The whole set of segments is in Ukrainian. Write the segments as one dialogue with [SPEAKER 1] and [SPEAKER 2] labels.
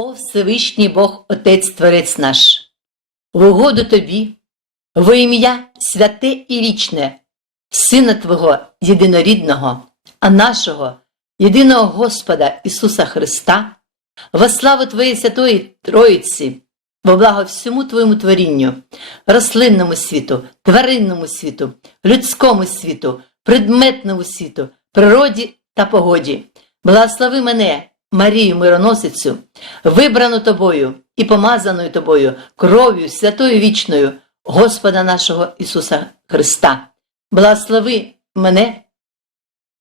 [SPEAKER 1] О Всевишній Бог Отець Творець наш, в угоду Тобі, во ім'я святе і вічне, Сина Твого єдинорідного, а нашого, єдиного Господа Ісуса Христа, во славу Твоєї Святої Троїці, во благо всьому Твоєму творінню, рослинному світу, тваринному світу, людському світу, предметному світу, природі та погоді. Благослови мене, Марію Мироносицю, вибрану тобою і помазаною тобою кров'ю святою вічною Господа нашого Ісуса Христа. Благослови мене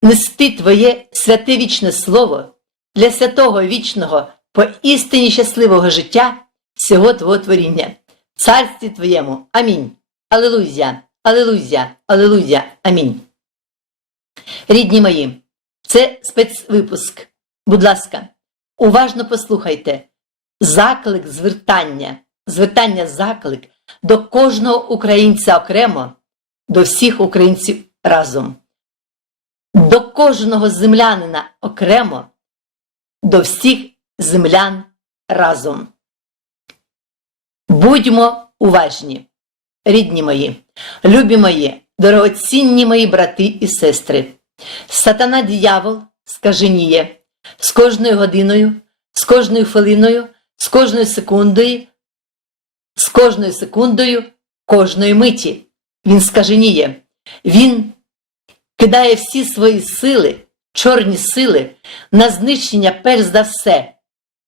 [SPEAKER 1] нести Твоє святе вічне Слово для святого вічного по істині щасливого життя всього Твого творіння. Царстві Твоєму. Амінь. Алилуйя, Алилуйя, Алилуйя, Амінь. Рідні мої, це спецвипуск. Будь ласка, уважно послухайте. Заклик звертання, звертання заклик до кожного українця окремо, до всіх українців разом, до кожного землянина окремо, до всіх землян разом. Будьмо уважні, рідні мої, любі мої, дорогоцінні мої брати і сестри. Сатана дьявол скаженіє з кожною годиною, з кожною хвилиною, з кожною секундою, з кожною секундою, кожної миті. Він скаженіє. Він кидає всі свої сили, чорні сили, на знищення, перш за все,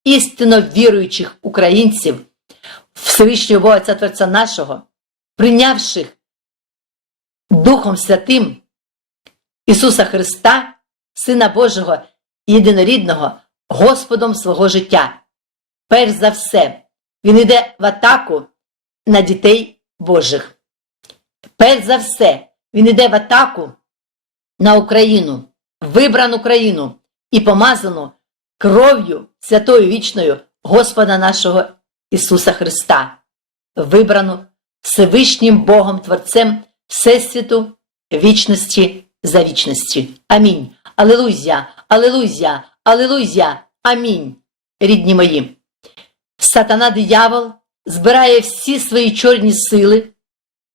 [SPEAKER 1] істинно віруючих українців, Всевишнього Бога Отця Творця нашого, прийнявших Духом Святим Ісуса Христа, Сина Божого єдинорідного, Господом свого життя. Перш за все, Він йде в атаку на дітей Божих. Перш за все, Він йде в атаку на Україну, вибрану країну і помазану кров'ю святою вічною Господа нашого Ісуса Христа, вибрану Всевишнім Богом Творцем Всесвіту, вічності за вічності. Амінь. Алилуйя, Алилуйя, Алилуйя, Амінь. Рідні мої. Сатана диявол збирає всі свої чорні сили,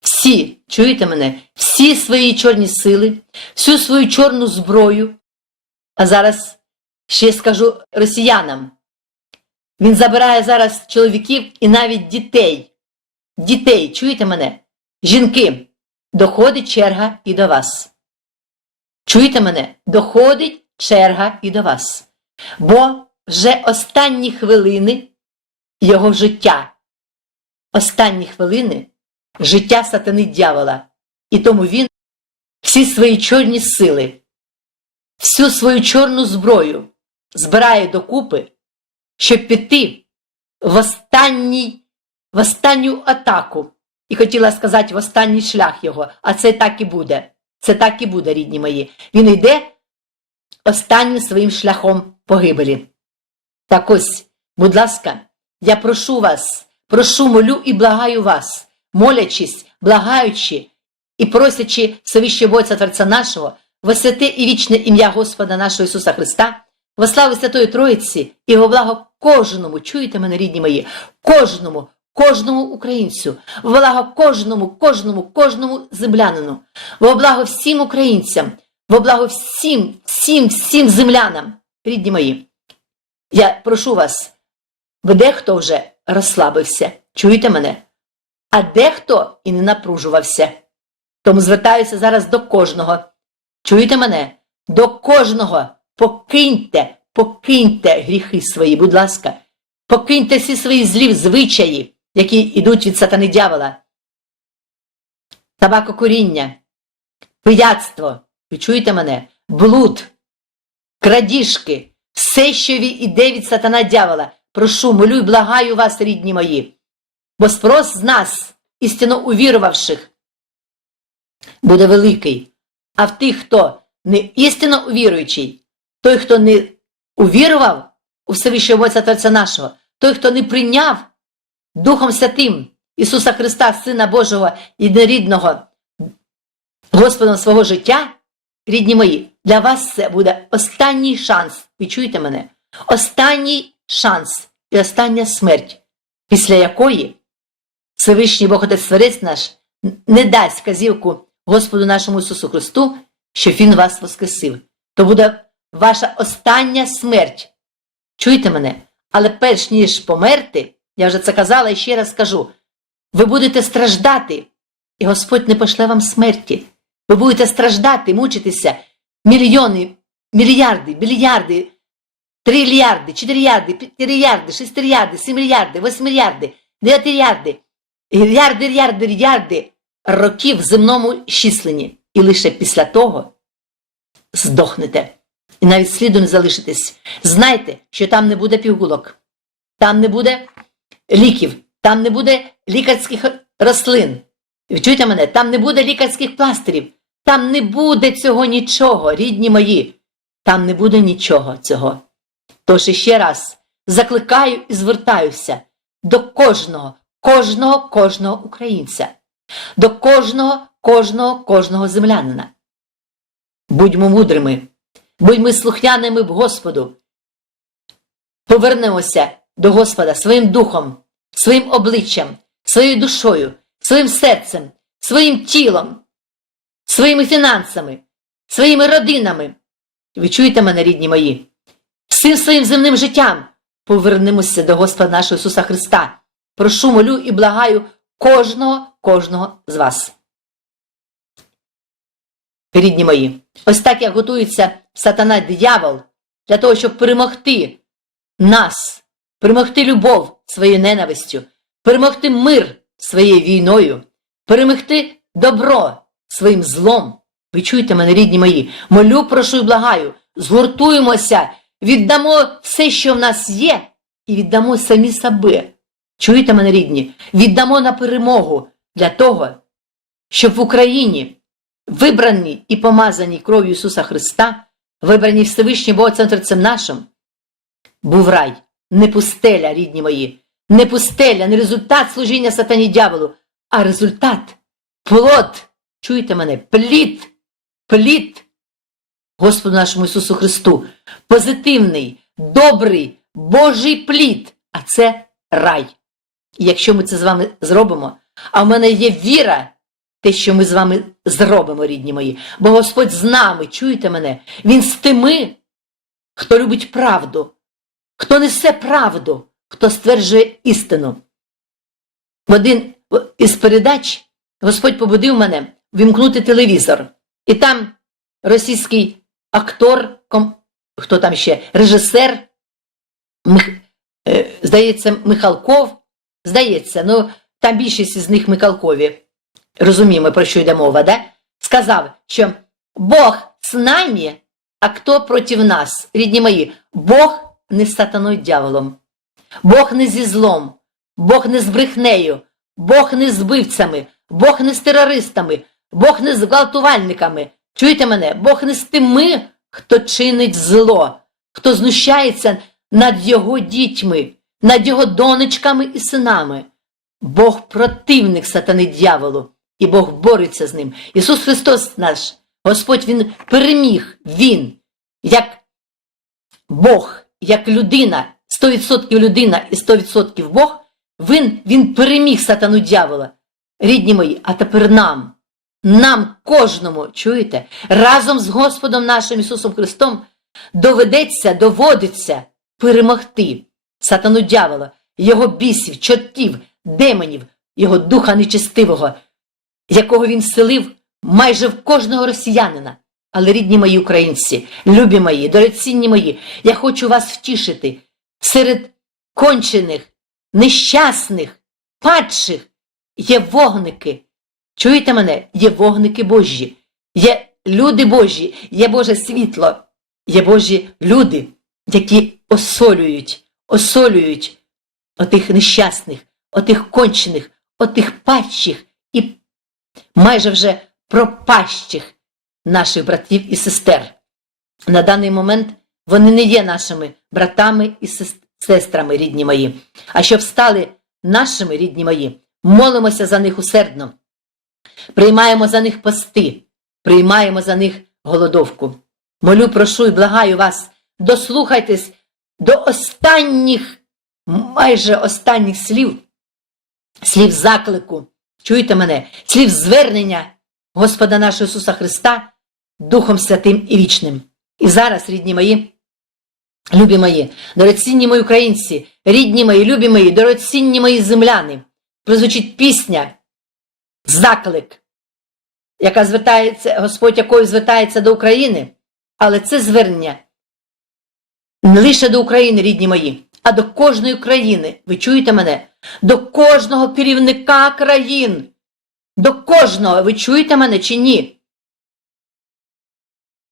[SPEAKER 1] всі, чуєте мене, всі свої чорні сили, всю свою чорну зброю. А зараз ще скажу росіянам. Він забирає зараз чоловіків і навіть дітей. Дітей, чуєте мене? Жінки, доходить черга і до вас. Чуєте мене? Доходить черга і до вас. Бо вже останні хвилини його життя, останні хвилини життя сатани дьявола. І тому він всі свої чорні сили, всю свою чорну зброю збирає докупи, щоб піти в останній, в останню атаку. І хотіла сказати в останній шлях його, а це так і буде. Це так і буде, рідні мої. Він йде останнім своїм шляхом погибелі. Так ось, будь ласка, я прошу вас, прошу, молю і благаю вас, молячись, благаючи і просячи совіще Бойця Творця нашого, во святе і вічне ім'я Господа нашого Ісуса Христа, во славу Святої Троїці і во благо кожному, чуєте мене, рідні мої, кожному, кожному українцю, во благо кожному, кожному, кожному землянину, во благо всім українцям, во благо всім, всім, всім землянам, рідні мої. Я прошу вас, бо дехто вже розслабився, чуєте мене? А дехто і не напружувався. Тому звертаюся зараз до кожного. Чуєте мене? До кожного покиньте, покиньте гріхи свої, будь ласка, покиньте всі свої злі звичаї, які йдуть від сатани дьявола. Табакокуріння, пияцтво, ви мене? Блуд, крадіжки, все, що йде від сатана дьявола. Прошу, молю й благаю вас, рідні мої, бо спрос з нас, істинно увірувавших, буде великий. А в тих, хто не істинно увіруючий, той, хто не увірував у Всевишнього Отця Творця нашого, той, хто не прийняв Духом Святим Ісуса Христа, Сина Божого єдинорідного, Господом свого життя, рідні мої, для вас це буде останній шанс. Ви чуєте мене? Останній шанс і остання смерть, після якої Всевишній Бог Отець Творець наш не дасть вказівку Господу нашому Ісусу Христу, щоб Він вас воскресив. То буде ваша остання смерть. Чуєте мене? Але перш ніж померти, я вже це казала і ще раз скажу, ви будете страждати, і Господь не пошле вам смерті. Ви будете страждати, мучитися мільйони, мільярди, мільярди, трильярди, чотирилярди, п'ятирилярди, шестирилярди, семилярди, восьмилярди, дев'ятирярди, гільярди, рярди, рярди років в земному щисленні. І лише після того здохнете. І навіть сліду не залишитесь. Знайте, що там не буде пігулок, там не буде ліків, там не буде лікарських рослин. Ви мене? Там не буде лікарських пластирів, там не буде цього нічого, рідні мої. Там не буде нічого цього. Тож іще раз закликаю і звертаюся до кожного, кожного, кожного українця, до кожного, кожного, кожного землянина. Будьмо мудрими, будьмо слухняними в Господу. Повернемося до Господа своїм духом, своїм обличчям, своєю душою, своїм серцем, своїм тілом, своїми фінансами, своїми родинами. Ви чуєте мене, рідні мої? Всім своїм земним життям повернемося до Господа нашого Ісуса Христа. Прошу, молю і благаю кожного, кожного з вас. Рідні мої, ось так як готується сатана диявол для того, щоб перемогти нас, перемогти любов своєю ненавистю, перемогти мир своєю війною, перемогти добро своїм злом. Ви чуєте мене, рідні мої? Молю, прошу і благаю, згуртуємося, віддамо все, що в нас є, і віддамо самі себе. Чуєте мене, рідні? Віддамо на перемогу для того, щоб в Україні, вибрані і помазані кров'ю Ісуса Христа, вибрані Всевишнім Богоцентрицем нашим, був рай, не пустеля, рідні мої, не пустеля, не результат служіння сатані дяволу, а результат, плод, чуєте мене, плід, плід Господу нашому Ісусу Христу, позитивний, добрий, Божий плід, а це рай. І якщо ми це з вами зробимо, а в мене є віра, те, що ми з вами зробимо, рідні мої, бо Господь з нами, чуєте мене? Він з тими, хто любить правду, хто несе правду, хто стверджує істину. В один із передач Господь побудив мене вімкнути телевізор. І там російський актор, ком... хто там ще, режисер, Мих... е, здається, Михалков, здається, ну там більшість з них Михалкові, розуміємо, про що йде мова, да? сказав, що Бог з нами, а хто проти нас, рідні мої, Бог не сатаною дьяволом, Бог не зі злом, Бог не з брехнею, Бог не з вбивцями, Бог не з терористами, Бог не з гвалтувальниками. Чуєте мене? Бог не з тими, хто чинить зло, хто знущається над його дітьми, над його донечками і синами. Бог противник сатани дьяволу, і Бог бореться з ним. Ісус Христос наш, Господь Він переміг, Він, як Бог, як людина, 100% людина і 100% Бог, він, він переміг сатану дьявола. Рідні мої, а тепер нам, нам кожному, чуєте, разом з Господом нашим Ісусом Христом доведеться, доводиться перемогти сатану дьявола, його бісів, чортів, демонів, його духа нечестивого, якого він вселив майже в кожного росіянина. Але, рідні мої українці, любі мої, дорогоцінні мої, я хочу вас втішити серед кончених, нещасних, падших є вогники. Чуєте мене? Є вогники Божі, є люди Божі, є Боже світло, є Божі люди, які осолюють, осолюють отих нещасних, отих кончених, отих падчих і майже вже пропащих наших братів і сестер. На даний момент вони не є нашими братами і сестрами, рідні мої. А щоб стали нашими рідні мої, молимося за них усердно, приймаємо за них пости, приймаємо за них голодовку. Молю, прошу і благаю вас, дослухайтесь до останніх майже останніх слів, слів заклику. Чуєте мене? Слів звернення Господа нашого Ісуса Христа Духом Святим і Вічним. І зараз, рідні мої, любі мої, дорогоцінні мої українці, рідні мої, любі мої, дорогоцінні мої земляни, прозвучить пісня, заклик, яка звертається, Господь якою звертається до України, але це звернення не лише до України, рідні мої, а до кожної країни. Ви чуєте мене? До кожного керівника країн. До кожного. Ви чуєте мене чи ні?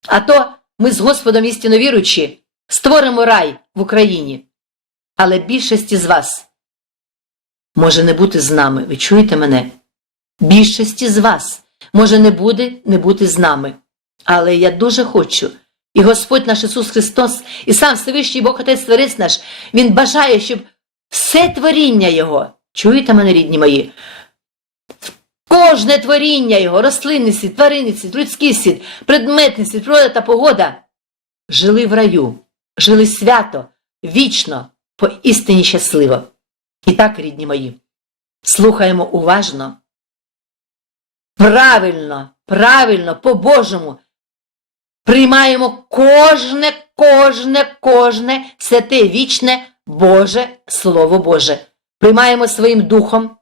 [SPEAKER 1] А то ми з Господом істинно віруючи створимо рай в Україні. Але більшість з вас може не бути з нами. Ви чуєте мене? Більшість з вас може не буде не бути з нами. Але я дуже хочу. І Господь наш Ісус Христос, і сам Всевишній Бог Отець Творець наш, Він бажає, щоб все творіння Його, чуєте мене, рідні мої? Кожне творіння Його, рослинний світ, тваринний світ, людський світ, предметний світ, природа та погода, жили в раю, жили свято, вічно, поістині щасливо. І так, рідні мої, слухаємо уважно, правильно, правильно, по-божому, приймаємо кожне, кожне, кожне святе, вічне Боже Слово Боже. Приймаємо своїм духом,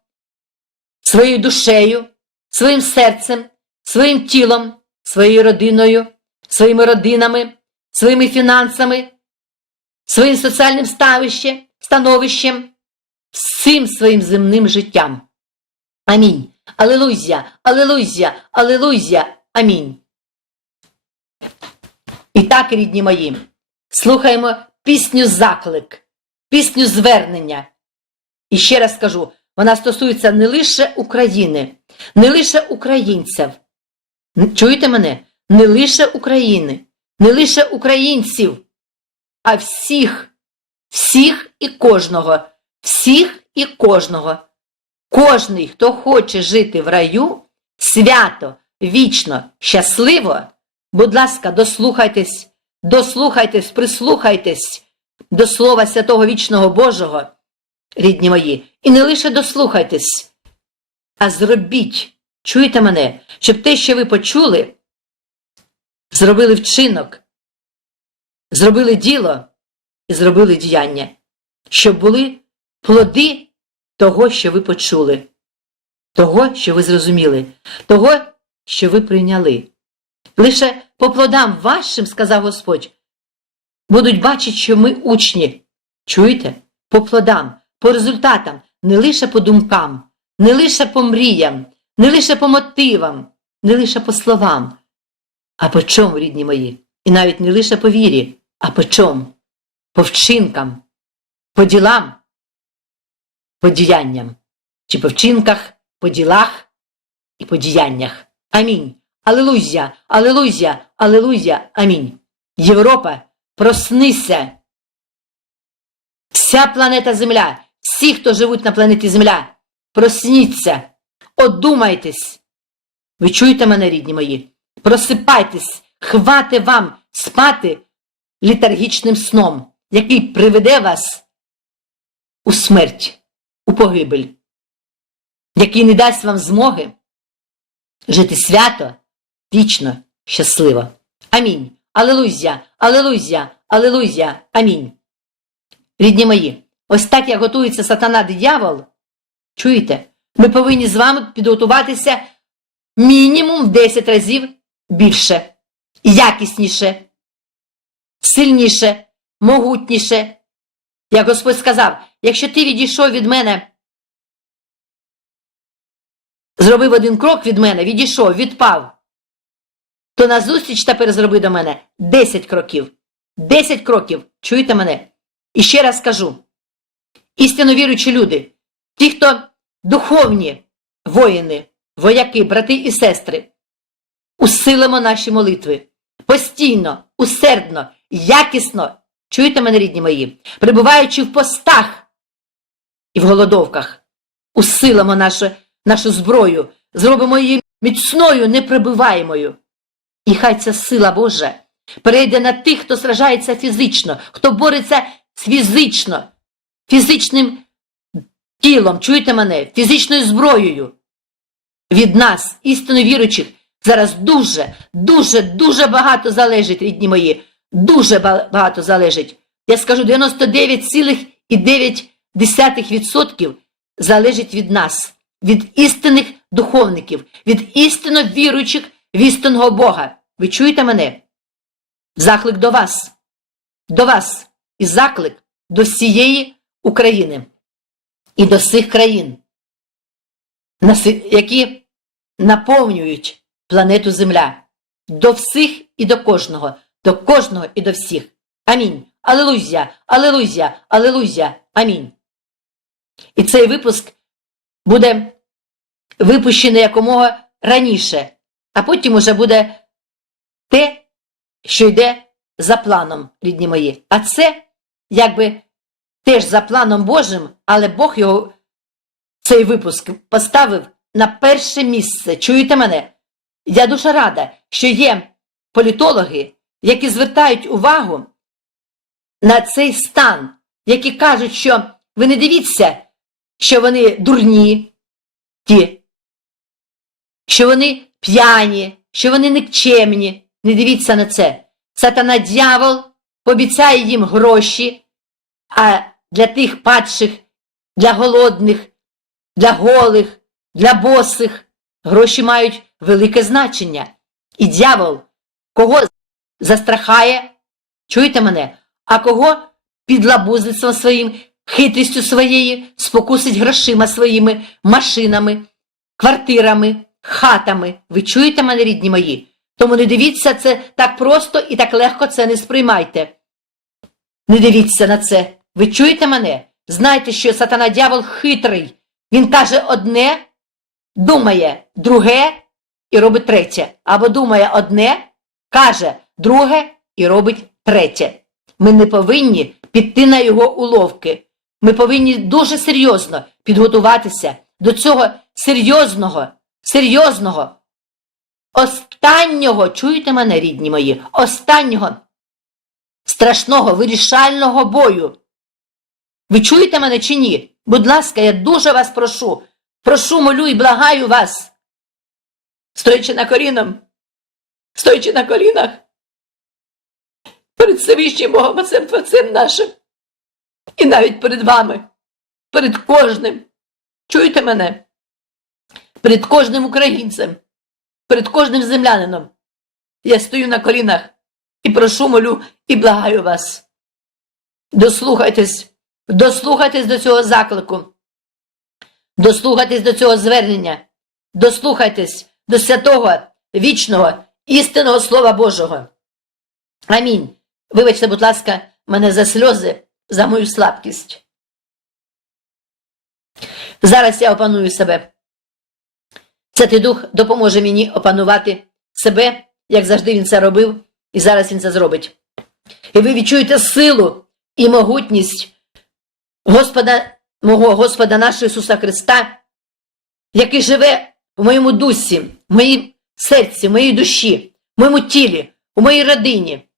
[SPEAKER 1] своєю душею, своїм серцем, своїм тілом, своєю родиною, своїми родинами, своїми фінансами, своїм соціальним ставищем, становищем, всім своїм земним життям. Амінь. Алелуйя, алелуйя, алелуйя, амінь. І так, рідні мої, слухаємо пісню заклик, пісню звернення. І ще раз скажу, вона стосується не лише України, не лише українців. Чуєте мене? Не лише України, не лише українців, а всіх, всіх і кожного, всіх і кожного. Кожний, хто хоче жити в раю, свято, вічно, щасливо, будь ласка, дослухайтесь, дослухайтесь, прислухайтесь до Слова Святого Вічного Божого, рідні мої, і не лише дослухайтесь, а зробіть, чуєте мене, щоб те, що ви почули, зробили вчинок, зробили діло і зробили діяння, щоб були плоди того, що ви почули, того, що ви зрозуміли, того, що ви прийняли. Лише по плодам вашим, сказав Господь, будуть бачити, що ми учні. Чуєте? По плодам, по результатам, не лише по думкам, не лише по мріям, не лише по мотивам, не лише по словам, а по чому, рідні мої? І навіть не лише по вірі, а по чому? По вчинкам, по ділам, по діянням, чи по вчинках, по ділах і по діяннях. Амінь. Алелуя, алелуя, алелуя, амінь. Європа, проснися. Вся планета Земля, всі, хто живуть на планеті Земля, просніться, одумайтесь. Ви чуєте мене, рідні мої? Просипайтесь, хвати вам спати літаргічним сном, який приведе вас у смерть, у погибель, який не дасть вам змоги жити свято, вічно, щасливо. Амінь. Алелуя, алелуя, алелуя, амінь. Рідні мої, ось так як готується сатана диявол, чуєте, ми повинні з вами підготуватися мінімум в 10 разів більше, якісніше, сильніше, могутніше. Як Господь сказав, якщо ти відійшов від мене, зробив один крок від мене, відійшов, відпав, то назустріч тепер зроби до мене 10 кроків. 10 кроків. Чуєте мене? І ще раз скажу: істинно віруючі люди, ті, хто духовні воїни, вояки, брати і сестри, усилимо наші молитви постійно, усердно, якісно, чуєте мене, рідні мої, перебуваючи в постах і в голодовках, усилимо нашу, нашу зброю, зробимо її міцною, неприбиваємою. І хай ця сила Божа перейде на тих, хто сражається фізично, хто бореться фізично, фізичним тілом, чуєте мене, фізичною зброєю. Від нас, істинно віруючих, зараз дуже, дуже, дуже багато залежить, рідні мої. Дуже багато залежить. Я скажу 99,9% залежить від нас, від істинних духовників, від істинно віруючих в істинного Бога. Ви чуєте мене? Заклик до вас, до вас і заклик до всієї України і до всіх країн, які наповнюють планету Земля, до всіх і до кожного, до кожного і до всіх. Амінь. Алелуя, алелуя, алелуя, амінь. І цей випуск буде випущений якомога раніше, а потім уже буде те, що йде за планом, рідні мої. А це якби теж за планом Божим, але Бог його цей випуск поставив на перше місце. Чуєте мене? Я дуже рада, що є політологи, які звертають увагу на цей стан, які кажуть, що ви не дивіться, що вони дурні, ті, що вони п'яні, що вони никчемні. Не дивіться на це. Сатана дьявол обіцяє їм гроші, а для тих падших, для голодних, для голих, для босих гроші мають велике значення. І дьявол кого застрахає, чуєте мене, а кого підлабузництвом своїм, хитрістю своєю, спокусить грошима своїми, машинами, квартирами, хатами. Ви чуєте мене, рідні мої? Тому не дивіться це так просто і так легко це не сприймайте. Не дивіться на це. Ви чуєте мене? Знайте, що сатана дьявол хитрий. Він каже одне, думає друге і робить третє. Або думає одне, каже друге і робить третє. Ми не повинні піти на його уловки. Ми повинні дуже серйозно підготуватися до цього серйозного, серйозного, останнього, чуєте мене, рідні мої, останнього страшного вирішального бою. Ви чуєте мене чи ні? Будь ласка, я дуже вас прошу, прошу, молю і благаю вас. Стоячи на коліном, стоячи на колінах, перед Всевищим Богом Отцем Творцем нашим, і навіть перед вами, перед кожним, чуєте мене? Перед кожним українцем, перед кожним землянином. Я стою на колінах і прошу, молю і благаю вас. Дослухайтесь, дослухайтесь до цього заклику, дослухайтесь до цього звернення, дослухайтесь до святого, вічного, істинного Слова Божого. Амінь. Вибачте, будь ласка, мене за сльози, за мою слабкість. Зараз я опаную себе. Святий Дух допоможе мені опанувати себе, як завжди він це робив, і зараз він це зробить. І ви відчуєте силу і могутність Господа, мого Господа нашого Ісуса Христа, який живе в моєму дусі, в моїй серці, в моїй душі, в моєму тілі, у моїй родині,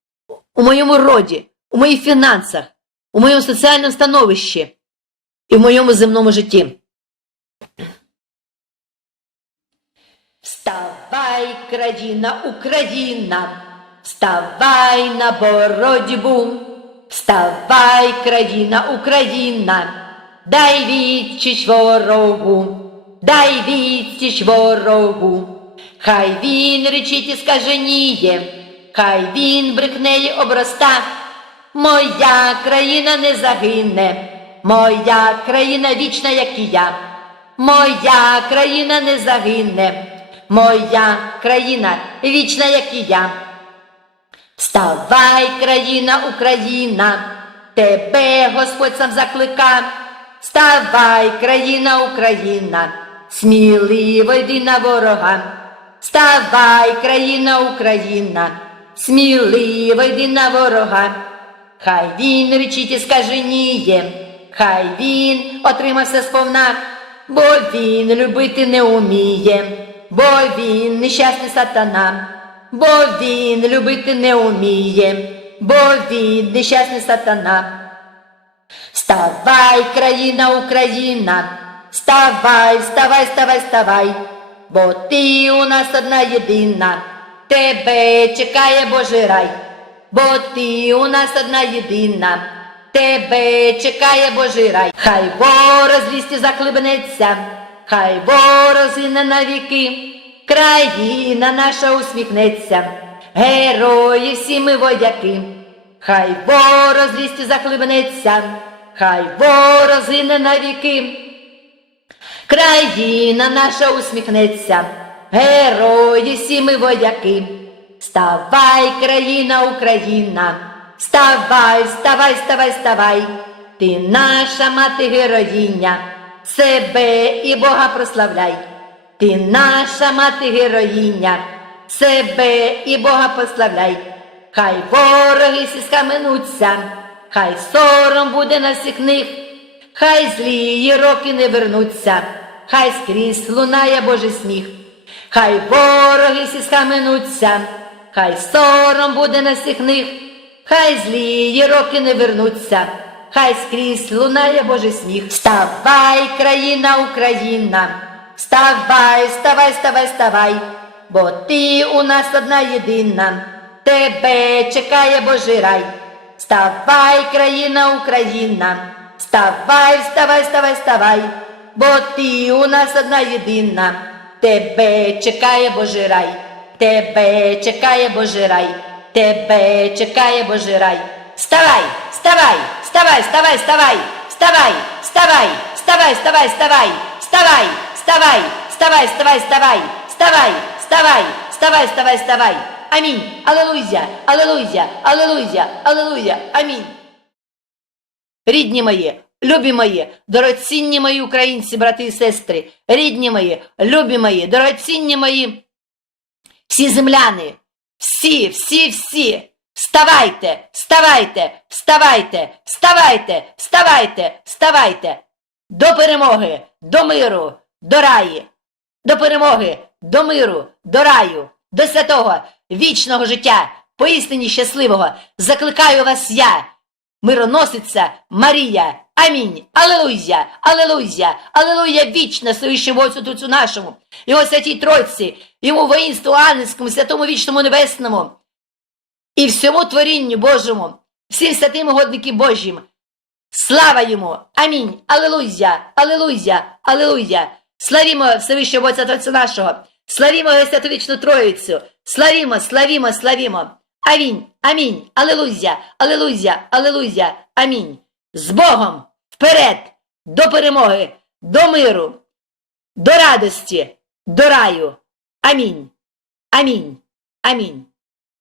[SPEAKER 1] у моєму роді, у моїх фінансах, у моєму соціальному становищі і в моєму земному житті. Вставай, країна, Україна, вставай на боротьбу, вставай, країна, Україна, дай відчіч ворогу, дай відсіч ворогу, хай він речить і скаженіє, хай він брехнеє оброста, моя країна не загине, моя країна вічна, як і я. Моя країна не загине, моя країна вічна, як і я. Вставай, країна, Україна, тебе Господь сам заклика. Вставай, країна, Україна, сміливо йди на ворога. Вставай, країна, Україна, сміливо йди на ворога. Хай він речить і скаженіє, хай він отримав все сповна, бо він любити не уміє, бо він нещасний сатана, бо він любити не уміє, бо він нещасний сатана. Вставай, країна Україна, вставай, вставай, вставай, вставай, бо ти у нас одна єдина, тебе чекає Божий рай, бо ти у нас одна єдина, тебе чекає Божий рай. Хай ворог з лісті захлибнеться, хай згине навіки, країна наша усміхнеться, герої всі ми вояки. Хай ворог з лісті захлибнеться, хай згине навіки. Країна наша усміхнеться, герої всі ми вояки. Вставай, країна Україна, вставай, вставай, вставай, вставай. Ти наша мати героїня, себе і Бога прославляй. Ти наша мати героїня, себе і Бога прославляй. Хай вороги всі схаменуться, хай сором буде на всіх них, хай злії роки не вернуться, хай скрізь лунає Божий сміх, хай вороги всі схаменуться, хай сором буде на всіх них, хай злії роки не вернуться, хай скрізь лунає Божий сміх. Вставай, країна Україна, вставай, вставай, вставай, вставай, бо ти у нас одна єдина, тебе чекає Божий рай. Вставай, країна Україна, вставай, вставай, вставай, вставай, бо ти у нас одна єдина, тебе чекає Божий рай, тебе чекає Божий рай, тебе чекає Божий рай. Вставай, вставай, вставай, вставай, вставай, вставай, вставай, вставай, вставай, вставай, вставай, вставай, вставай, вставай, вставай, вставай, вставай, вставай, вставай, вставай. Амінь. Алелуя, алелуя, алелуя, алелуя, амінь. Рідні мої, любі мої, дорогоцінні мої українці, брати і сестри, рідні мої, любі мої, дорогоцінні мої, всі земляни, всі, всі, всі. Вставайте, вставайте, вставайте, вставайте, вставайте, вставайте. До перемоги, до миру, до раї, до перемоги, до миру, до раю, до святого, вічного життя, поістині щасливого, закликаю вас я, мироносиця Марія. Амінь. Алелуя, алелуя, алелуя, вічна свищому Отцю нашому, Його святій Тройці, йому воїнству ангельському, святому вічному небесному і всьому творінню Божому, всім святим угодники Божім. Слава йому! Амінь! Алелуя! Алелуя! Алелуя! Славімо Всевишнього Отця Творця нашого! Славімо Святовічну Троїцю! Славімо, славімо, славімо! Амінь! Амінь! алелузя, алелузя, алелузя, Амінь! З Богом! Вперед! До перемоги! До миру! До радості! До раю! Амінь! Амінь! Амінь!